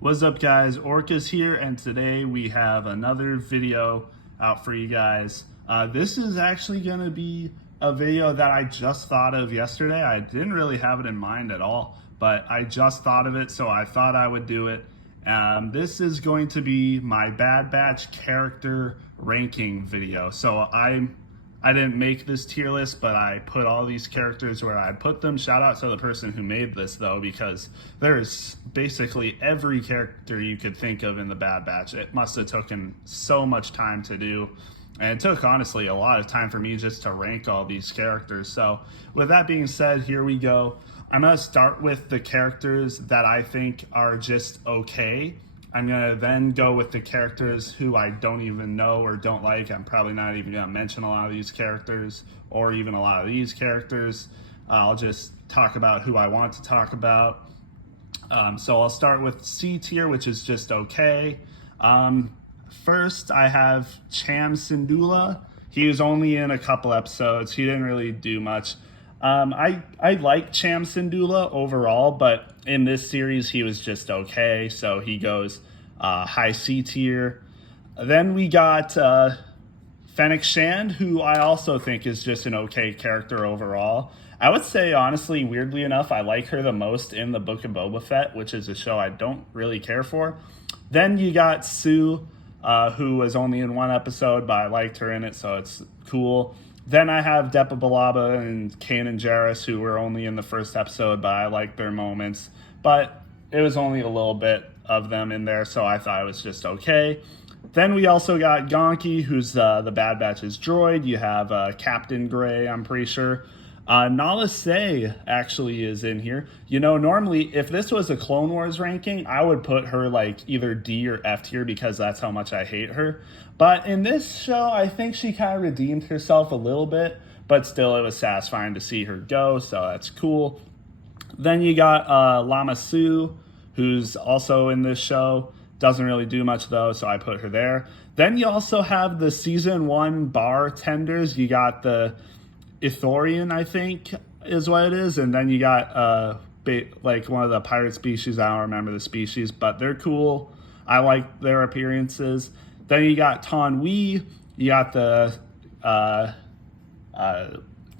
What's up, guys? Orcus here, and today we have another video out for you guys. This is actually going to be a video that I just thought of yesterday. I didn't really have it in mind at all, but I just thought of it, so I thought I would do it. This is going to be my Bad Batch character ranking video. So I didn't make this tier list, but I put all these characters where I put them. Shout out to the person who made this, though, because there's basically every character you could think of in the Bad Batch. It must have taken so much time to do. And it took, honestly, a lot of time for me just to rank all these characters. So with that being said, here we go. I'm going to start with the characters that I think are just okay. I'm going to then go with the characters who I don't even know or don't like. I'm probably not even going to mention a lot of these characters or even a lot of these characters. I'll just talk about who I want to talk about. So I'll start with C tier, which is just okay. First, I have Cham Syndulla. He was only in a couple episodes. He didn't really do much. I like Cham Syndulla overall, but in this series he was just okay, so he goes high C tier. Then we got Fennec Shand, who I also think is just an okay character overall. I would say, honestly, weirdly enough, I like her the most in the Book of Boba Fett, which is a show I don't really care for. Then you got Sue, who was only in one episode, but I liked her in it, so it's cool. Then I have Depa Billaba and Kanan Jarrus, who were only in the first episode, but I liked their moments. But it was only a little bit of them in there, so I thought it was just okay. Then we also got Gonky, who's the Bad Batch's droid. You have Captain Gray, I'm pretty sure. Nala Se actually is in here. You know, normally if this was a Clone Wars ranking, I would put her like either D or F tier because that's how much I hate her. But in this show, I think she kind of redeemed herself a little bit, but still it was satisfying to see her go, so that's cool. Then you got Lama Su, who's also in this show. Doesn't really do much though, so I put her there. Then you also have the season 1 bartenders. You got the Ithorian, I think is what it is, and then you got like one of the pirate species. I don't remember the species, but they're cool. I like their appearances. Then you got Taun We. You got the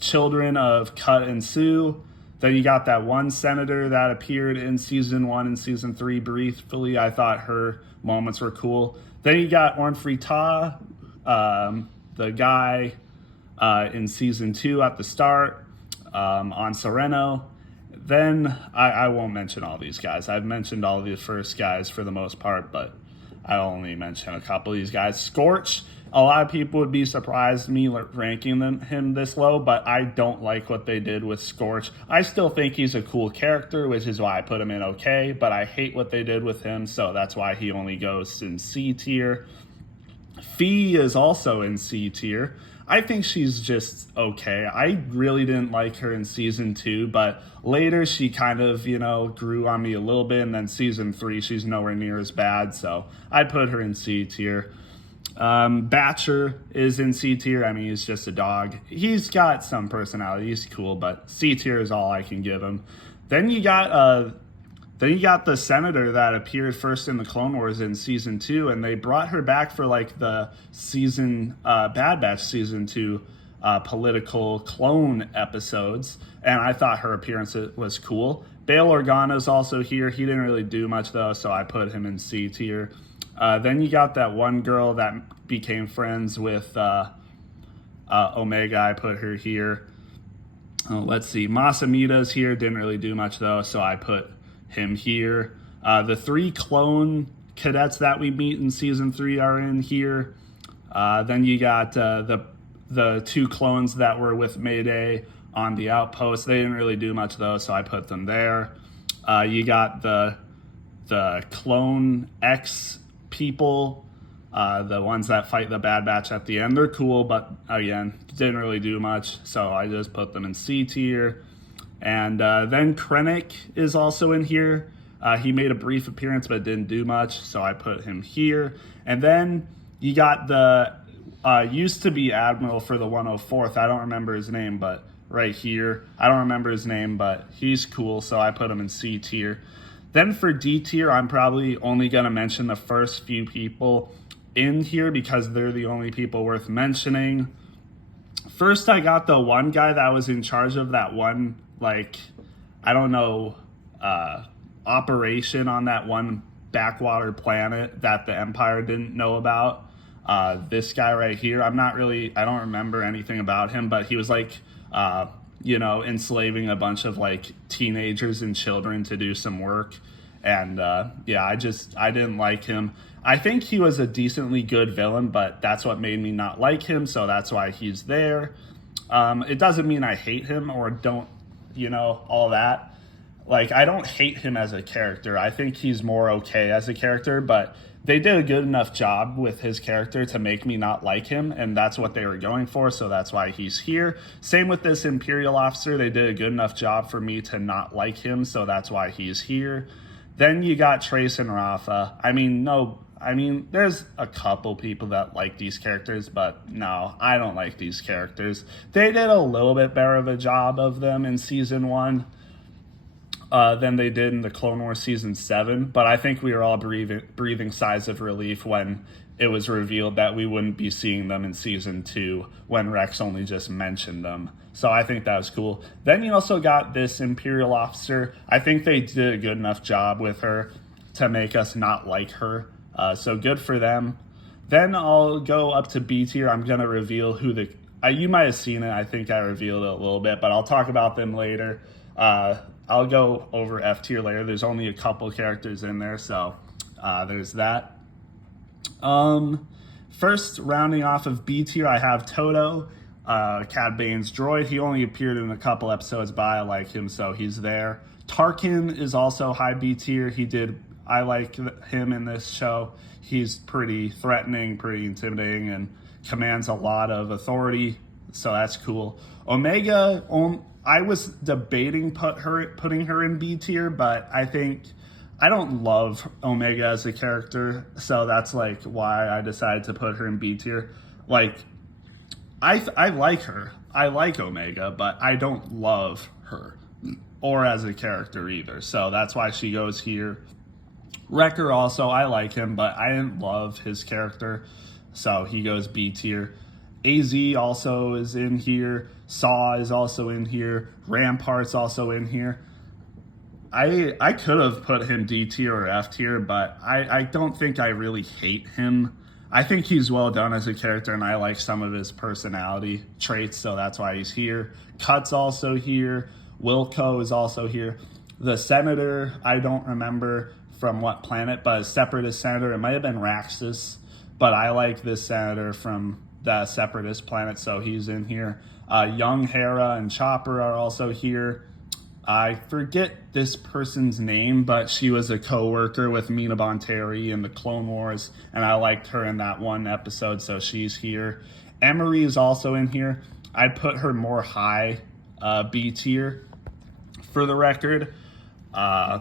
children of Cut and Sue. Then you got that one senator that appeared in season 1 and season 3 briefly. I thought her moments were cool. Then you got Orn Free Taa, the guy in season 2 at the start on Sereno. Then I won't mention all these guys. I've mentioned all the first guys for the most part, but I only mention a couple of these guys. Scorch, a lot of people would be surprised me ranking him this low, but I don't like what they did with Scorch. I still think he's a cool character, which is why I put him in okay, but I hate what they did with him, so that's why he only goes in C tier. Phee is also in C tier. I think she's just okay. I really didn't like her in season 2, but later she kind of, grew on me a little bit, and then season 3 she's nowhere near as bad, so I put her in C tier. Batcher is in C tier. I mean, he's just a dog. He's got some personality. He's cool, but C tier is all I can give him. Then you got the senator that appeared first in the Clone Wars in season 2, and they brought her back for like the Bad Batch season 2 political clone episodes, and I thought her appearance was cool. Bail Organa's also here. He didn't really do much though, so I put him in C tier. Then you got that one girl that became friends with Omega. I put her here. Let's see. Masamita's here. Didn't really do much though, so I put him here. The 3 clone cadets that we meet in season 3 are in here. Then you got the 2 clones that were with Mayday on the outpost. They didn't really do much though, so I put them there. You got the Clone X people, the ones that fight the Bad Batch at the end. They're cool, but again, didn't really do much, so I just put them in C tier. And then Krennic is also in here. He made a brief appearance but didn't do much, so I put him here. And then you got the used to be Admiral for the 104th. I don't remember his name, but right here. I don't remember his name, but he's cool, so I put him in C tier. Then for D tier, I'm probably only going to mention the first few people in here because they're the only people worth mentioning. First, I got the one guy that was in charge of that one, like, I don't know, operation on that one backwater planet that the Empire didn't know about. This guy right here, I don't remember anything about him, but he was like, enslaving a bunch of like teenagers and children to do some work. And I didn't like him. I think he was a decently good villain, but that's what made me not like him, so that's why he's there. It doesn't mean I hate him or don't, all that. Like, I don't hate him as a character. I think he's more okay as a character, but they did a good enough job with his character to make me not like him, and that's what they were going for, so that's why he's here. Same with this Imperial officer. They did a good enough job for me to not like him, so that's why he's here. Then you got Trace and Rafa. There's a couple people that like these characters, but no, I don't like these characters. They did a little bit better of a job of them in Season 1 than they did in the Clone Wars Season 7, but I think we were all breathing sighs of relief when it was revealed that we wouldn't be seeing them in Season 2 when Rex only just mentioned them. So I think that was cool. Then you also got this Imperial officer. I think they did a good enough job with her to make us not like her. So good for them. Then I'll go up to B tier. I'm going to reveal who you might have seen it. I think I revealed it a little bit, but I'll talk about them later. I'll go over F tier later. There's only a couple characters in there, so there's that. First, rounding off of B tier, I have Toto, Cad Bane's droid. He only appeared in a couple episodes, but I like him, so he's there. Tarkin is also high B tier. I like him in this show. He's pretty threatening, pretty intimidating, and commands a lot of authority, so that's cool. Omega, I was debating putting her in B tier, but I think I don't love Omega as a character, so that's like why I decided to put her in B tier. Like, I like her. I like Omega, but I don't love her or as a character either, so that's why she goes here. Wrecker also, I like him, but I didn't love his character, so he goes B tier. AZ also is in here. Saw is also in here. Rampart's also in here. I could have put him D tier or F tier, but I don't think I really hate him. I think he's well done as a character, and I like some of his personality traits, so that's why he's here. Cut's also here. Wilco is also here. The Senator, I don't remember from what planet, but a Separatist Senator. It might have been Raxus, but I like this Senator from the Separatist planet, so he's in here. Young Hera and Chopper are also here. I forget this person's name, but she was a co-worker with Mina Bonteri in the Clone Wars, and I liked her in that one episode, so she's here. Emery is also in here. I'd put her more high B tier for the record.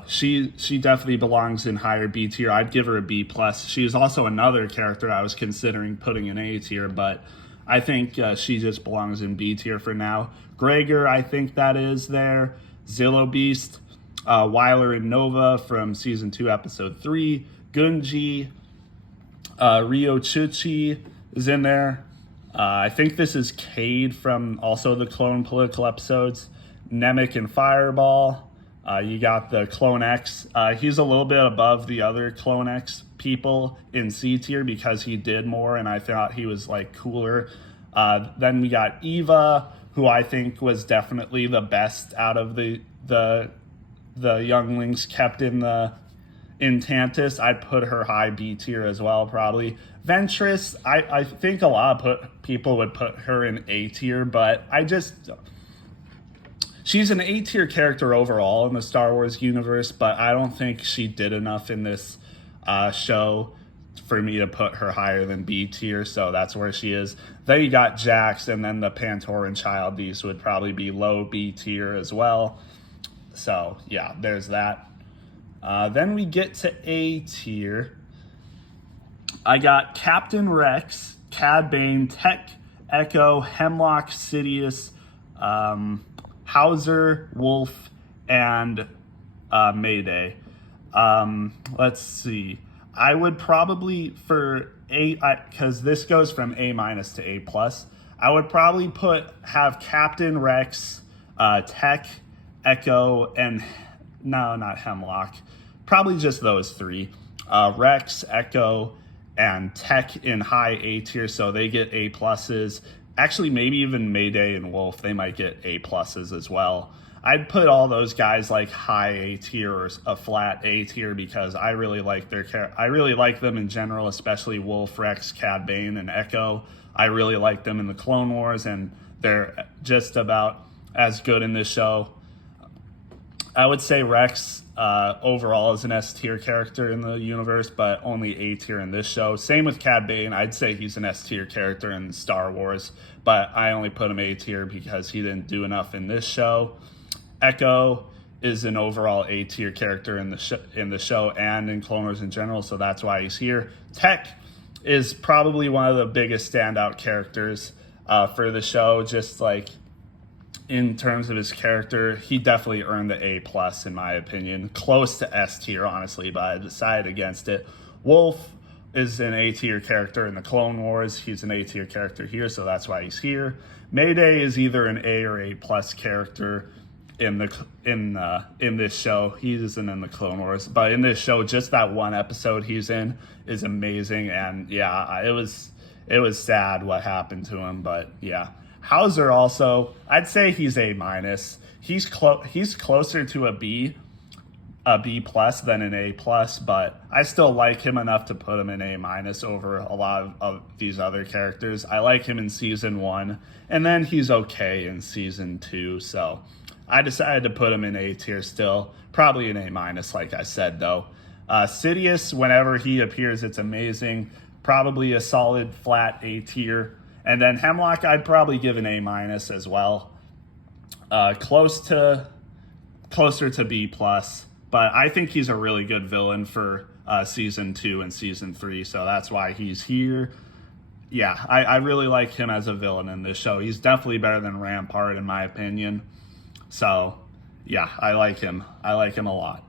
She definitely belongs in higher B tier. I'd give her a B plus. She's also another character I was considering putting in A tier, but I think she just belongs in B tier for now. Gregor, I think that is there. Zillo Beast, Wyler and Nova from Season 2, Episode 3. Gunji, Rio Chuchi is in there. I think this is Cade from also the Clone Political episodes. Nemec and Fireball. You got the Clone X. He's a little bit above the other Clone X people in C tier because he did more, and I thought he was like cooler. Then we got Eva, who I think was definitely the best out of the younglings kept in Tantus. I'd put her high B tier as well, probably. Ventress, I think a lot of people would put her in A tier, but she's an A tier character overall in the Star Wars universe, but I don't think she did enough in this show for me to put her higher than B tier, so that's where she is. Then you got Jax, and then the Pantoran child. These would probably be low B tier as well. So yeah, there's that. Then we get to A tier. I got Captain Rex, Cad Bane, Tech, Echo, Hemlock, Sidious, Hauser, Wolf, and Mayday. Let's see. I would probably for because this goes from A minus to A plus. I would probably have Captain Rex, Tech, Echo, and no, not Hemlock. Probably just those three. Rex, Echo, and Tech in high A tier, so they get A pluses. Actually, maybe even Mayday and Wolf, they might get A pluses as well. I'd put all those guys like high A tier or a flat A tier because I really like I really like them in general, especially Wolf, Rex, Cad Bane, and Echo. I really like them in the Clone Wars, and they're just about as good in this show. I would say Rex overall is an S tier character in the universe, but only A tier in this show. Same with Cad Bane. I'd say he's an S tier character in Star Wars, but I only put him A tier because he didn't do enough in this show. Echo is an overall A tier character in the show and in Clone Wars in general, so that's why he's here. Tech is probably one of the biggest standout characters for the show. Just like in terms of his character, he definitely earned the A plus in my opinion. Close to S tier, honestly, but I decided against it. Wolf is an A tier character in the Clone Wars. He's an A tier character here, so that's why he's here. Mayday is either an A or A plus character in this show. He isn't in the Clone Wars, but in this show, just that one episode he's in is amazing. And yeah, it was sad what happened to him, but yeah. Hauser also, I'd say he's A minus. He's closer to a B plus than an A plus, but I still like him enough to put him in A minus over a lot of these other characters. I like him in season 1, and then he's okay in season 2, so I decided to put him in A tier still, probably an A minus, like I said, though. Sidious, whenever he appears, it's amazing. Probably a solid flat A tier. And then Hemlock, I'd probably give an A minus as well. Closer to B plus, but I think he's a really good villain for season 2 and season 3, so that's why he's here. Yeah, I really like him as a villain in this show. He's definitely better than Rampart in my opinion. So, yeah, I like him. I like him a lot.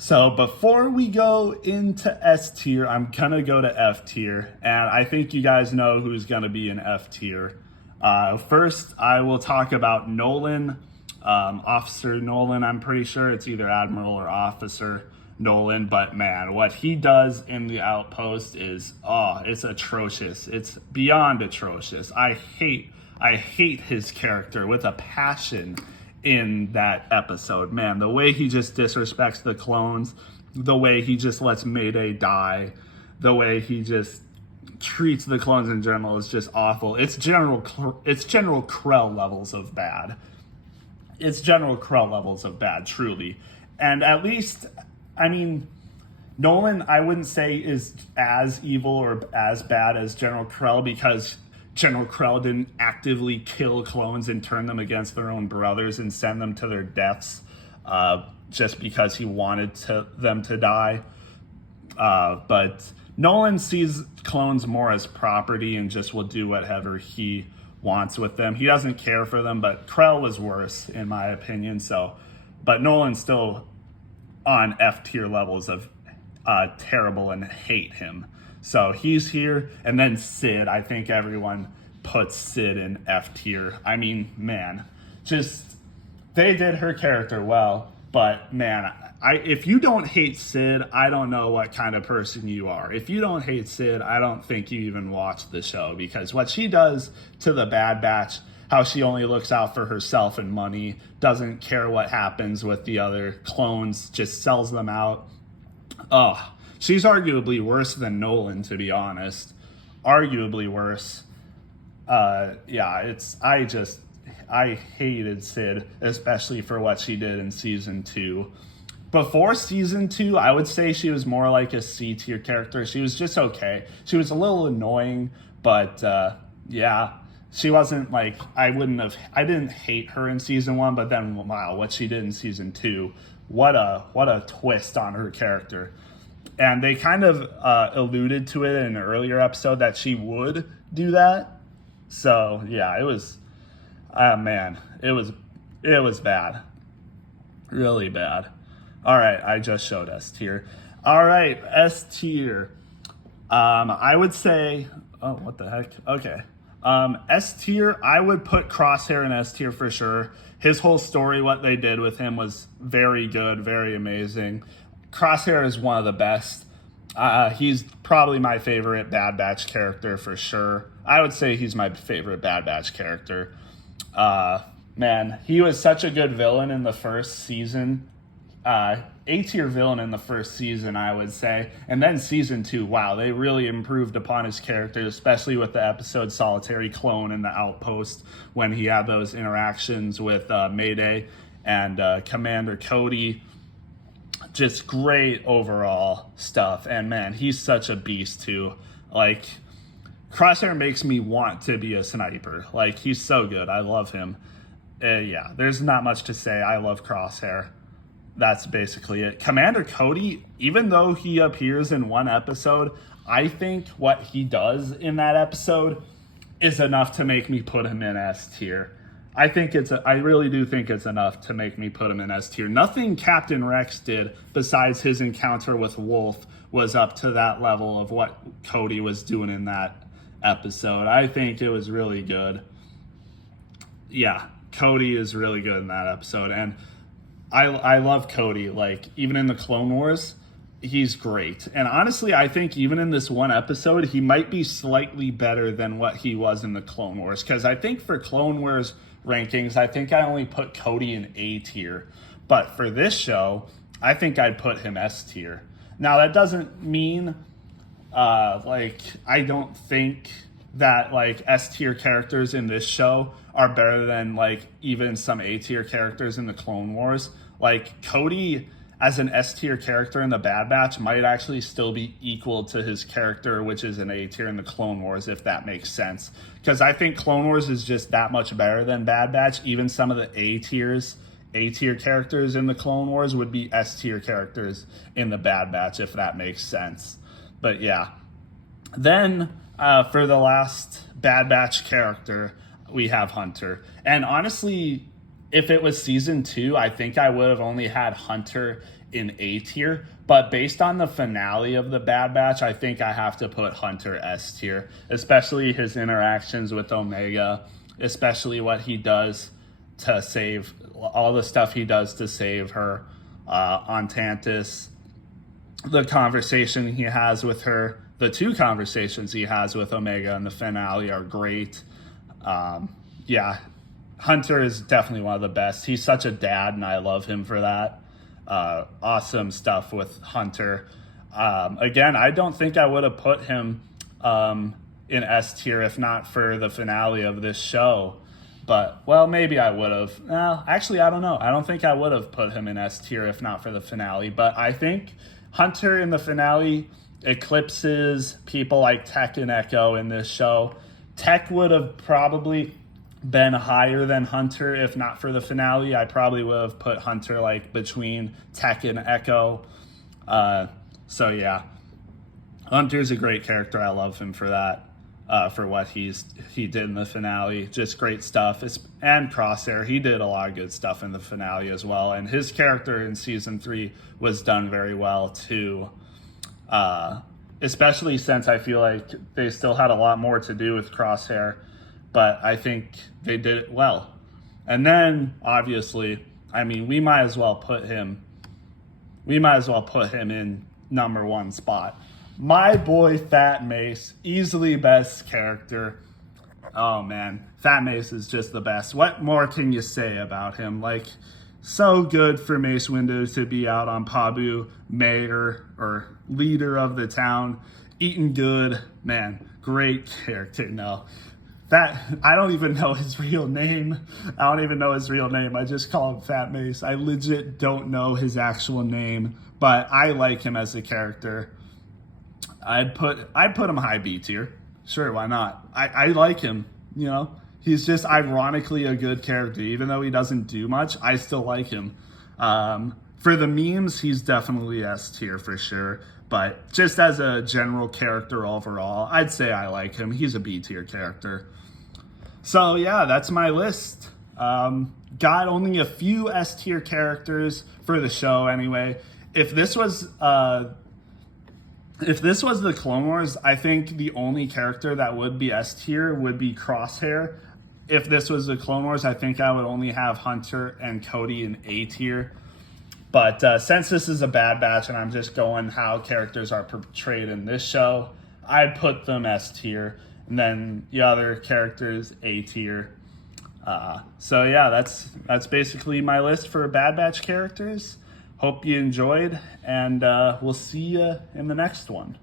So before we go into S tier, I'm going to go to F tier. And I think you guys know who's going to be in F tier. First, I will talk about Nolan. Officer Nolan, I'm pretty sure it's either Admiral or Officer Nolan. But man, what he does in the Outpost is, it's atrocious. It's beyond atrocious. I hate his character with a passion in that episode. Man, the way he just disrespects the clones, the way he just lets Mayday die, the way he just treats the clones in general is just awful. It's General Krell levels of bad. It's General Krell levels of bad, truly. And at least, I mean, Nolan, I wouldn't say is as evil or as bad as General Krell because General Krell didn't actively kill clones and turn them against their own brothers and send them to their deaths just because he wanted them to die. But Nolan sees clones more as property and just will do whatever he wants with them. He doesn't care for them, but Krell was worse in my opinion. But Nolan's still on F tier levels of terrible and hate him. So he's here. And then Sid, I think everyone puts Sid in F tier. I mean, man, they did her character well, but man, if you don't hate Sid, I don't know what kind of person you are. If you don't hate Sid, I don't think you even watch the show, because what she does to the Bad Batch, how she only looks out for herself and money, doesn't care what happens with the other clones, just sells them out. She's arguably worse than Nolan, to be honest. Arguably worse. I hated Sid, especially for what she did in season 2. Before season 2, I would say she was more like a C tier character. She was just okay. She was a little annoying, but she wasn't like, I didn't hate her in season 1, but then wow, what she did in season 2, what a twist on her character. And they kind of alluded to it in an earlier episode that she would do that. So yeah, it was, it was bad, really bad. All right, I just showed S tier. All right, S tier. I would say, oh, what the heck? Okay. S tier, I would put Crosshair in S tier for sure. His whole story, what they did with him was very good, very amazing. Crosshair is one of the best. He's probably my favorite Bad Batch character for sure. I would say he's my favorite Bad Batch character. Man, he was such a good villain in the first season. A-tier villain in the first season, I would say. And then season 2, wow, they really improved upon his character, especially with the episode Solitary Clone in the Outpost when he had those interactions with Mayday and Commander Cody. Just great overall stuff. And man, he's such a beast too. Like, Crosshair makes me want to be a sniper. Like, he's so good. I love him. Yeah, there's not much to say. I love Crosshair. That's basically it. Commander Cody, even though he appears in one episode, I think what he does in that episode is enough to make me put him in S tier. I really do think it's enough to make me put him in S tier. Nothing Captain Rex did besides his encounter with Wolf was up to that level of what Cody was doing in that episode. I think it was really good. Yeah, Cody is really good in that episode. And I love Cody. Like, even in the Clone Wars, he's great. And honestly, I think even in this one episode, he might be slightly better than what he was in the Clone Wars. Because I think for Clone Wars rankings, I think I only put Cody in A tier. But for this show, I think I'd put him S tier. Now, that doesn't mean, I don't think that, S tier characters in this show are better than, even some A tier characters in the Clone Wars. Like, Cody as an S tier character in the Bad Batch might actually still be equal to his character, which is an A tier in the Clone Wars, if that makes sense. Because I think Clone Wars is just that much better than Bad Batch. Even some of the A tier characters in the Clone Wars would be S tier characters in the Bad Batch, if that makes sense. But yeah. Then for the last Bad Batch character, we have Hunter. And honestly, if it was season 2, I think I would have only had Hunter in A tier. But based on the finale of the Bad Batch, I think I have to put Hunter S tier, especially his interactions with Omega, especially what he does to save, all the stuff he does to save her on Tantus, the conversation he has with her, the 2 conversations he has with Omega in the finale are great. Yeah, Hunter is definitely one of the best. He's such a dad, and I love him for that. Awesome stuff with Hunter. Again, I don't think I would have put him in S tier if not for the finale of this show. But, well, maybe I would have. Actually, I don't know. I don't think I would have put him in S tier if not for the finale. But I think Hunter in the finale eclipses people like Tech and Echo in this show. Tech would have probably been higher than Hunter if not for the finale. I probably would have put Hunter between Tech and Echo. So yeah, Hunter's a great character. I love him for that, for what he did in the finale. Just great stuff. And Crosshair, he did a lot of good stuff in the finale as well. And his character in season 3 was done very well too. Especially since I feel like they still had a lot more to do with Crosshair, but I think they did it well. And then, obviously, we might as well put him in number 1 spot. My boy Fat Mace, easily best character. Oh man, Fat Mace is just the best. What more can you say about him? So good for Mace Windu to be out on Pabu, mayor or leader of the town, eating good. Man, great character. No, I don't even know his real name. I just call him Fat Mace. I legit don't know his actual name, but I like him as a character. I'd put him high B tier. Sure, why not? I like him, He's just ironically a good character. Even though he doesn't do much, I still like him. For the memes, he's definitely S tier for sure. But just as a general character overall, I'd say I like him. He's a B tier character. So yeah, that's my list. Got only a few S tier characters for the show anyway. If this was the Clone Wars, I think the only character that would be S tier would be Crosshair. If this was the Clone Wars, I think I would only have Hunter and Cody in A tier. But since this is a Bad Batch and I'm just going how characters are portrayed in this show, I'd put them S tier, and then the other characters A tier. So yeah, that's basically my list for Bad Batch characters. Hope you enjoyed, and we'll see you in the next one.